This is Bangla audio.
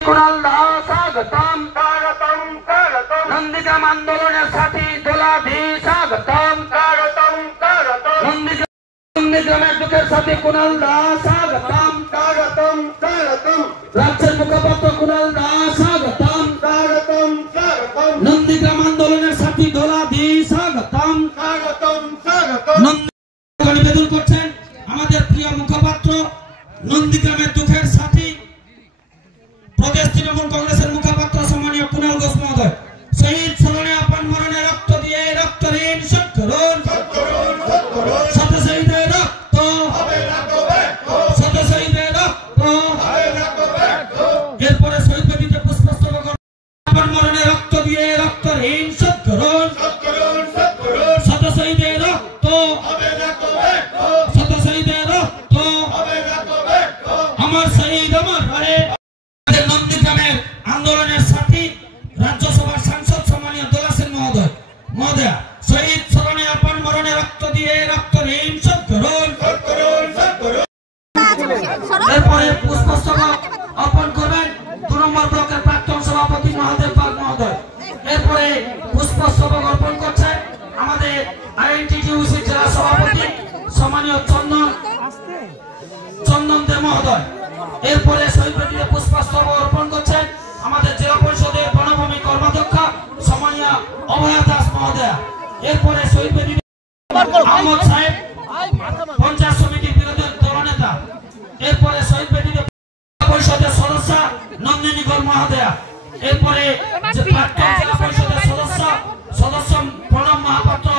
कुणाल दास स्वागतम स्वागतम स्वागतम नंदीग्राम आंदोलনের সাথী দোলাধি স্বাগতম স্বাগতম স্বাগতম নন্দীগ্রামের দুঃখের সাথী কুণাল দাস স্বাগতম স্বাগতম স্বাগতম রাজ্যের মুখপাত্র কুণাল দাস স্বাগতম স্বাগতম স্বাগতম নন্দীগ্রাম আন্দোলনের সাথী দোলাধি স্বাগতম স্বাগতম স্বাগতম নিবেদন করছেন আমাদের প্রিয় মুখপাত্র নন্দীগ্রামের দুঃখের সাথী प्रदेश तृणमूल कांग्रेस मुखपात्र सम्मानीय कुणाल घोष महोदय शहीद स्मरणे अपन मरणे रक्त दिए रक्त ऋण शोध करुन शत शहीদের রক্ত হবে না তো ব্যর্থ শত শহীদের রক্ত হবে না তো ব্যর্থ এরপরে শহীদ বেদিতে পুষ্পস্তবক अपन মরণে রক্ত দিয়ে রক্ত ঋণ শোধ করুন শত শহীদের রক্ত হবে না তো ব্যর্থ শত শহীদের রক্ত হবে না তো ব্যর্থ আমার শহীদ আমার ঘরে নন্দীগ্রামের আন্দোলনের সাথী রাজ্যসভার সাংসদ সম্মানীয় দোলা সেন মহোদয় শহীদ স্মরণে আপন মরণে রক্ত দিয়ে রক্ত ঋণ শোধ করুন এরপরে পুষ্পস্তবক অর্পণ করবেন 2 নম্বর ব্লকের প্রাক্তন সভাপতি মহাদেব পাল মহোদয়। এরপরে পুষ্পস্তবক অর্পণ করছেন আমাদের আইএনটিটিইউসি জেলা সভাপতি সম্মানীয় চন্দন দে মহোদয়। এরপরে শহীদ বেদিতে পুষ্পস্তবক অর্পণ করছেন আমাদের জেলা পরিষদের বনভূমি কর্মাধ্যক্ষ সম্মানীয় অভয়া দাস মহোদয়। এরপরে শহীদ বেদিতে আহমদ সাহেব পঞ্চায়েত সমিতির বিরোধী দলনেতা। এরপরে শহীদ বেদিতে পরিষদের সদস্য নন্দিনী গোল মহোদয়। এরপরে প্রাক্তন জেলা পরিষদের সদস্য প্রণব মহাপাত্র।